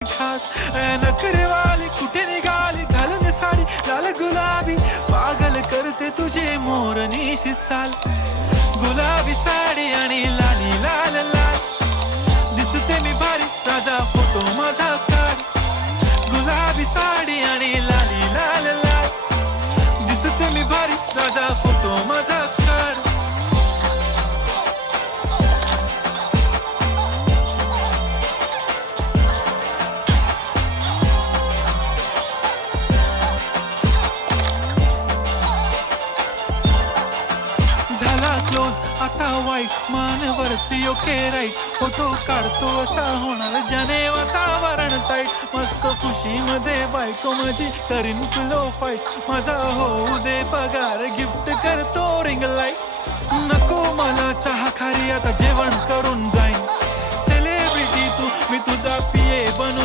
खास नखरेवाली कुठे निघाली घालून साडी लाल गुलाबी पागल करते तुझे मोरनीशी चाल गुलाबी साडी आणि लाली लाल लाल दिसते मी भारी राजा फोटो माझा काढ गुलाबी साडी आणि लाली लाल लाल दिसते मी भारी राजा फोटो माझा काढ झाला क्लोज आता वाईट मानवरती ओके राईट फोटो काढतो असा होणार ज्याने वातावरण ताईट मस्त खुशीमध्ये बायको माझी करीन पिलो फाईट माझा होऊ दे पगार गिफ्ट करतो रिंग लाईट नको मला चहा खारी आता जेवण करून जाईन सेलिब्रिटी तू मी तुझा पिये बनून